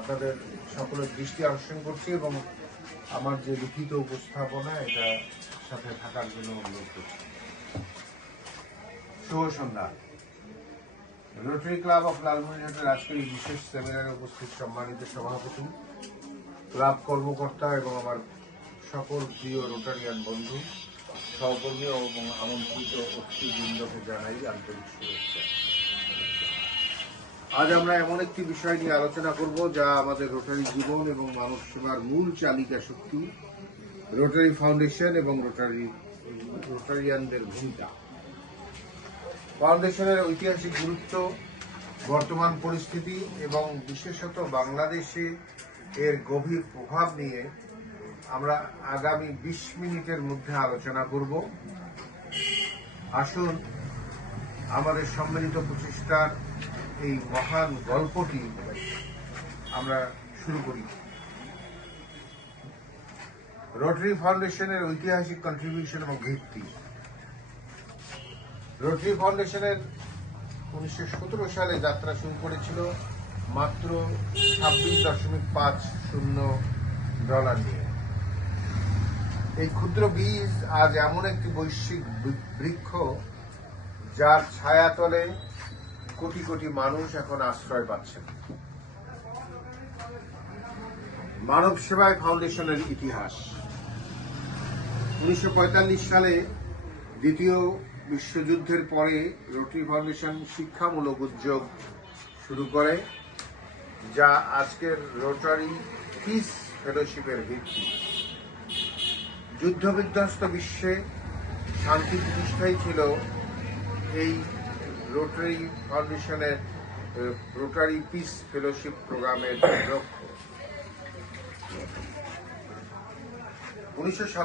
আপনাদের সকলের দৃষ্টি আকর্ষণ করছি এবং আমার যে লিখিত উপস্থাপনা এটা সাথে থাকার জন্য অনুরোধ করছি। শুভ সন্ধ্যা। রোটারি ক্লাব অফ লালমনিরহাটের আজকের এই বিশেষ সেমিনারে উপস্থিত সম্মানিত সভাপতি, ক্লাব কর্মকর্তা এবং আমার সকল প্রিয় রোটারিয়ান বন্ধু, সহকর্মী এবং আমন্ত্রিত অতিথিবৃন্দকে জানাই আন্তরিক শুভেচ্ছা। আজ আমরা এমন একটি বিষয় নিয়ে আলোচনা করব যা আমাদের রোটারি জীবন এবং মানব সেবার মূল চালিকা শক্তি, রোটারি ফাউন্ডেশন এবং রোটারিয়ানদের ভূমিকা। ফাউন্ডেশনের ঐতিহাসিক গুরুত্ব, বর্তমান পরিস্থিতি এবং বিশেষত বাংলাদেশে এর গভীর প্রভাব নিয়ে আমরা আগামী 20 মিনিটের মধ্যে আলোচনা করব। আসুন আমাদের সম্মিলিত প্রচেষ্টার এই মহান গল্পটি আমরা শুরু করি। রোটারি ফাউন্ডেশনের ঐতিহাসিক কন্ট্রিবিউশন এবং ভিত্তি। রোটারি ফাউন্ডেশনের 1917 সালে যাত্রা শুরু করেছিল মাত্র $26.50 নিয়ে। এই ক্ষুদ্র বীজ আজ এমন একটি বৈশ্বিক বৃক্ষ যার ছায়াতলে কোটি কোটি মানুষ এখন আশ্রয় পাচ্ছেন। মানব সেবায় ফাউন্ডেশনের ইতিহাস। 1945 সালে দ্বিতীয় বিশ্বযুদ্ধের পরে রোটারি ফাউন্ডেশন শিক্ষামূলক উদ্যোগ শুরু করে, যা আজকের রোটারি পিস ফেলোশিপের ভিত্তি। যুদ্ধবিধ্বস্ত বিশ্বে শান্তি প্রতিষ্ঠাই ছিল এই রোটারি ফাউন্ডেশনের রোটারি পিস ফেলোশিপ প্রোগ্রামের লক্ষ্য।